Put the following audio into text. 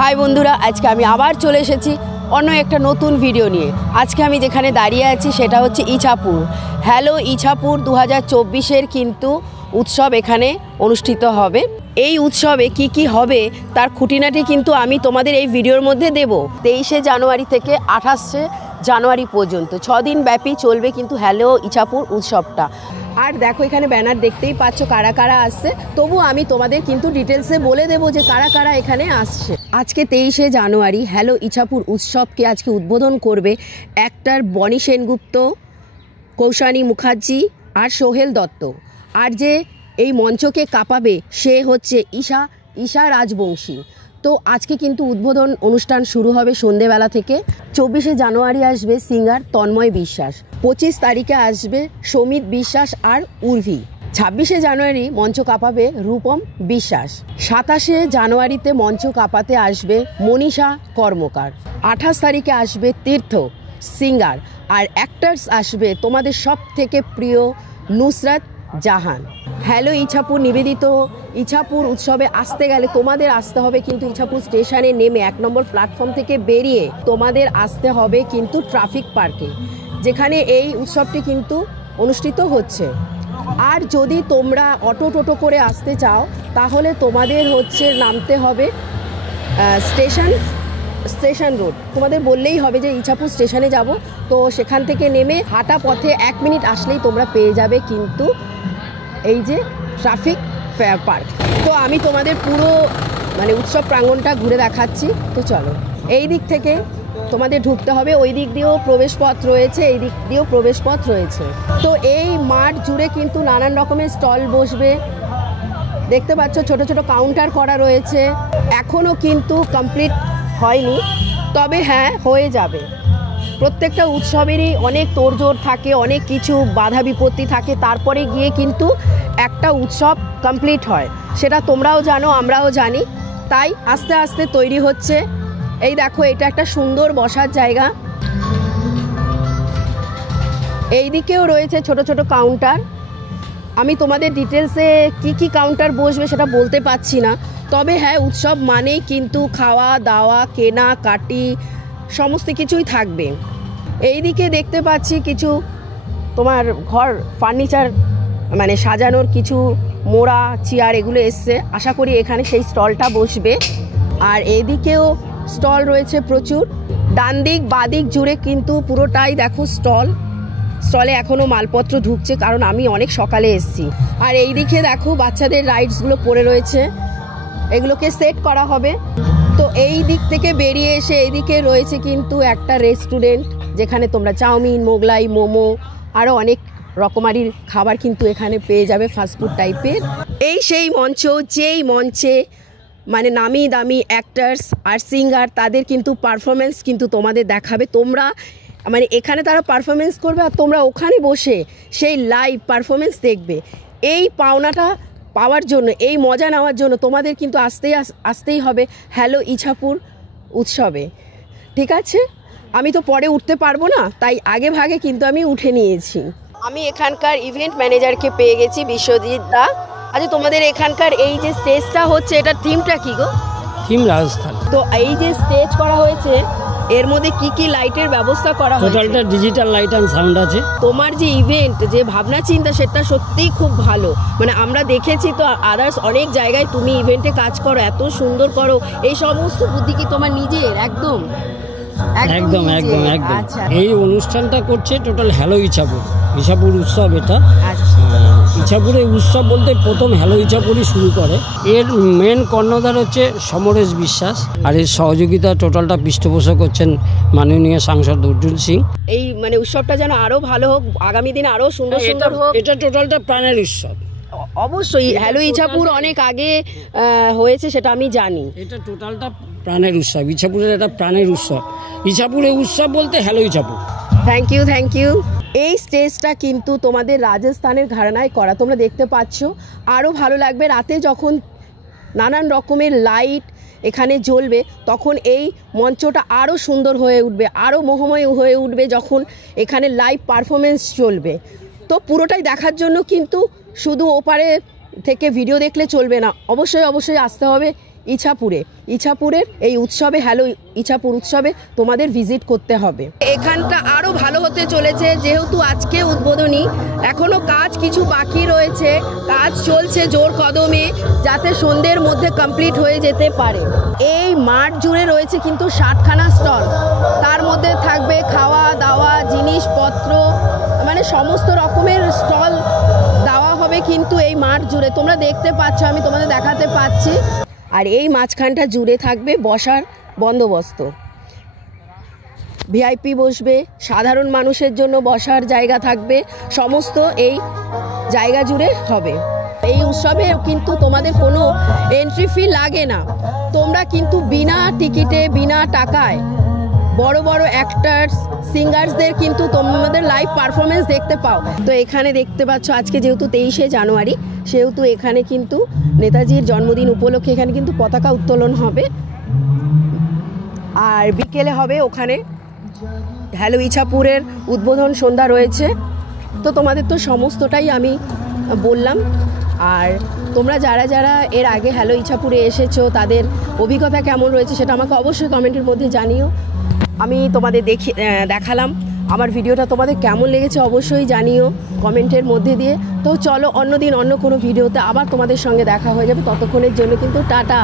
High বন্ধুরা, আজকে আমি আবার চলে এসেছি অন্য একটা নতুন ভিডিও নিয়ে। আজকে আমি যেখানে দাঁড়িয়ে আছি সেটা হচ্ছে ইছাপুর। হ্যালো ইছাপুর 2024-এর কিন্তু উৎসব এখানে অনুষ্ঠিত হবে। এই উৎসবে কি কি হবে তার খুঁটিনাটি কিন্তু আমি তোমাদের এই ভিডিওর মধ্যে দেব। 23শে জানুয়ারি থেকে 28শে জানুয়ারি পর্যন্ত 6 দিন ব্যাপী চলবে কিন্তু হ্যালো ইছাপুর উৎসবটা। আর দেখো এখানে ব্যানার দেখতেই পাচ্ছ কারা কারা আসছে, তবু আমি তোমাদের কিন্তু ডিটেলসে বলে দেবো যে কারা কারা এখানে আসছে। আজকে 23শে জানুয়ারি হ্যালো ইছাপুর উৎসবকে আজকে উদ্বোধন করবে অ্যাক্টর বনি সেনগুপ্ত, কৌশানী মুখার্জি আর সোহেল দত্ত। আর যে এই মঞ্চকে কাঁপাবে সে হচ্ছে ঈশা রাজবংশী। তো আজকে কিন্তু উদ্বোধন অনুষ্ঠান শুরু হবে সন্ধেবেলা থেকে। 24শে জানুয়ারি আসবে সিঙ্গার তন্ময় বিশ্বাস, 25 তারিখে আসবে সমিত বিশ্বাস আর উর্ভি, 26শে জানুয়ারি মঞ্চ কাঁপাবে রূপম বিশ্বাস, 27শে জানুয়ারিতে মঞ্চ কাঁপাতে আসবে মনীষা কর্মকার, 28 তারিখে আসবে তীর্থ সিঙ্গার, আর অ্যাক্টার্স আসবে তোমাদের সব থেকে প্রিয় নুসরাত জাহান। হ্যালো ইছাপুর নিবেদিত ইছাপুর উৎসবে আসতে গেলে তোমাদের আসতে হবে কিন্তু ইছাপুর স্টেশনে নেমে 1 নম্বর প্ল্যাটফর্ম থেকে বেরিয়ে তোমাদের আসতে হবে কিন্তু ট্রাফিক পার্কে, যেখানে এই উৎসবটি কিন্তু অনুষ্ঠিত হচ্ছে। আর যদি তোমরা টোটো করে আসতে চাও তাহলে তোমাদের হচ্ছে নামতে হবে স্টেশন রোড। তোমাদের বললেই হবে যে ইছাপুর স্টেশনে যাব, তো সেখান থেকে নেমে হাঁটা পথে 1 মিনিট আসলেই তোমরা পেয়ে যাবে কিন্তু এই যে ট্রাফিক ফেয়ার পার্ক। তো আমি তোমাদের পুরো উৎসব প্রাঙ্গণটা ঘুরে দেখাচ্ছি। তো চলো, এই দিক থেকে তোমাদের ঢুকতে হবে, ওই দিক দিয়েও প্রবেশপথ রয়েছে, এই দিক দিয়েও প্রবেশপথ রয়েছে। তো এই মাঠ জুড়ে কিন্তু নানান রকমের স্টল বসবে, দেখতে পাচ্ছ ছোট ছোট কাউন্টার করা রয়েছে। এখনও কিন্তু কমপ্লিট হয়নি, তবে হ্যাঁ হয়ে যাবে। প্রত্যেকটা উৎসবেরই অনেক তোড়জোড় থাকে, অনেক কিছু বাধা বিপত্তি থাকে, তারপরে গিয়ে কিন্তু একটা উৎসব কমপ্লিট হয়। সেটা তোমরাও জানো, আমরাও জানি। তাই আস্তে আস্তে তৈরি হচ্ছে। এই দেখো, এটা একটা সুন্দর বসার জায়গা। এই দিকেও রয়েছে ছোট ছোট কাউন্টার। আমি তোমাদের ডিটেলসে কি কি কাউন্টার বসবে সেটা বলতে পারছি না, তবে হ্যাঁ উৎসব মানেই কিন্তু খাওয়া দাওয়া কেনাকাটি সমস্ত কিছুই থাকবে। এই দিকে দেখতে পাচ্ছি কিছু তোমার ঘর ফার্নিচার সাজানোর কিছু মোড়া চেয়ার এগুলো এসছে, আশা করি এখানে সেই স্টলটা বসবে। আর এদিকেও স্টল রয়েছে প্রচুর, ডান দিক বাদিক জুড়ে কিন্তু পুরোটাই দেখো স্টলে এখনও মালপত্র ঢুকছে, কারণ আমি অনেক সকালে এসেছি। আর এই দিকে দেখো বাচ্চাদের রাইডসগুলো পড়ে রয়েছে, এগুলোকে সেট করা হবে। তো এই দিক থেকে বেরিয়ে এসে এইদিকে রয়েছে কিন্তু একটা রেস্টুরেন্ট, যেখানে তোমরা চাউমিন, মোগলাই, মোমো আরও অনেক রকমারির খাবার কিন্তু এখানে পেয়ে যাবে, ফাস্টফুড টাইপের। এই সেই মঞ্চ, যেই মঞ্চে নামি দামি অ্যাক্টার্স আর সিঙ্গার তাদের কিন্তু পারফরমেন্স কিন্তু তোমাদের দেখাবে। তোমরা এখানে তারা পারফরমেন্স করবে আর তোমরা ওখানে বসে সেই লাইভ পারফরমেন্স দেখবে। এই পাওনাটা পাওয়ার জন্য, এই মজা নেওয়ার জন্য তোমাদের কিন্তু আসতেই হবে হ্যালো ইছাপুর উৎসবে। ঠিক আছে, আমি তো পরে উঠতে পারবো না, তাই আগে ভাগে কিন্তু আমি উঠে নিয়েছি। আমি এখানকার ইভেন্ট ম্যানেজারকে পেয়ে গেছি, বিশ্বজিৎ দা। আচ্ছা, তোমাদের এখানকার এই যে স্টেজটা হচ্ছে, এটার থিমটা কি গো? থিম রাজস্থান। তো এই যে স্টেজ করা হয়েছে এর মধ্যে কি কি লাইটের ব্যবস্থা করা হয়েছে? টোটালটা ডিজিটাল লাইট এন্ড সাউন্ড আছে। তোমার যে ইভেন্ট, যে ভাবনা চিন্তা, সেটা সত্যিই খুব ভালো। আমরা দেখেছি তো আদার্স অনেক জায়গায় তুমি ইভেন্টে কাজ করো, এত সুন্দর করো। এই সমস্ত বুদ্ধি কি তোমার নিজের? একদম একদম একদম একদম। আচ্ছা, এই অনুষ্ঠানটা করছে টোটাল হ্যালো ইছাপুর উৎসব। এটা ইছাপুরে উৎসব বলতে প্রথম হ্যালো ইছাপুরই শুরু করে। এর মেন কর্ণধার হচ্ছে সমরেশ বিশ্বাস, আর এর সহযোগিতা টোটালটা পৃষ্ঠপোষক করছেন মাননীয় সাংসদ অর্জুন সিং। এই উৎসবটা যেন আরো ভালো হোক, আগামী দিনে আরো সুন্দর সুন্দর হোক। এটা টোটালটা প্রাণের উৎসব। অবশ্যই হ্যালো ইছাপুর অনেক আগে হয়েছে, সেটা আমি জানি। এটা টোটালটা প্রাণের উৎসব, ইছাপুরের একটা প্রাণের উৎসব। ইছাপুরের উৎসব বলতে হ্যালো ইছাপুর। Thank you. এই স্টেজটা কিন্তু তোমাদের রাজস্থানের ঘরানায় করা, তোমরা দেখতে পাচ্ছ। আরও ভালো লাগবে রাতে যখন নানান রকমের লাইট এখানে জ্বলবে, তখন এই মঞ্চটা আরও সুন্দর হয়ে উঠবে, আরও মোহময় হয়ে উঠবে যখন এখানে লাইভ পারফরমেন্স চলবে। তো পুরোটাই দেখার জন্য কিন্তু শুধু ওপারে থেকে ভিডিও দেখলে চলবে না, অবশ্যই আসতে হবে ইছাপুরের এই উৎসবে, হ্যালো ইছাপুর উৎসবে তোমাদের ভিজিট করতে হবে। এখানটা আরও ভালো হতে চলেছে, যেহেতু আজকে উদ্বোধনী, এখনও কাজ কিছু বাকি রয়েছে, কাজ চলছে জোর কদমে, যাতে সন্ধ্যের মধ্যে কমপ্লিট হয়ে যেতে পারে। এই মাঠ জুড়ে রয়েছে কিন্তু 60খানা স্টল, তার মধ্যে থাকবে খাওয়া দাওয়া, জিনিসপত্র, মানে সমস্ত রকমের স্টল দেওয়া হবে কিন্তু এই মাঠ জুড়ে। তোমরা দেখতে পাচ্ছ, আমি তোমাদের দেখাতে পাচ্ছি। আর এই মাঝখানটা জুড়ে থাকবে বসার বন্দোবস্ত, ভিআইপি বসবে, সাধারণ মানুষের জন্য বসার জায়গা থাকবে, সমস্ত এই জায়গা জুড়ে হবে। এই উৎসবে কিন্তু তোমাদের কোনো এন্ট্রি ফি লাগে না, তোমরা কিন্তু বিনা টিকিটে, বিনা টাকায় বড় বড় অ্যাক্টার্স, সিঙ্গার্সদের কিন্তু তোমাদের লাইভ পারফরমেন্স দেখতে পাও। তো এখানে দেখতে পাচ্ছ, আজকে যেহেতু 23শে জানুয়ারি, সেহেতু এখানে কিন্তু নেতাজির জন্মদিন উপলক্ষে এখানে কিন্তু পতাকা উত্তোলন হবে। আর বিকেলে হবে ওখানে হ্যালো ইছাপুরের উদ্বোধন সন্ধ্যা রয়েছে। তো তোমাদের তো সমস্তটাই আমি বললাম। আর তোমরা যারা যারা এর আগে হ্যালো ইছাপুরে এসেছো, তাদের অভিজ্ঞতা কেমন রয়েছে সেটা আমাকে অবশ্যই কমেন্টের মধ্যে জানিও। আমি তোমাদের দেখালাম, আমার ভিডিওটা তোমাদের কেমন লেগেছে অবশ্যই জানিও কমেন্টের মধ্যে দিয়ে। তো চলো অন্যদিন অন্য কোনো ভিডিওতে আবার তোমাদের সঙ্গে দেখা হয়ে যাবে। ততক্ষণের জন্য কিন্তু টাটা।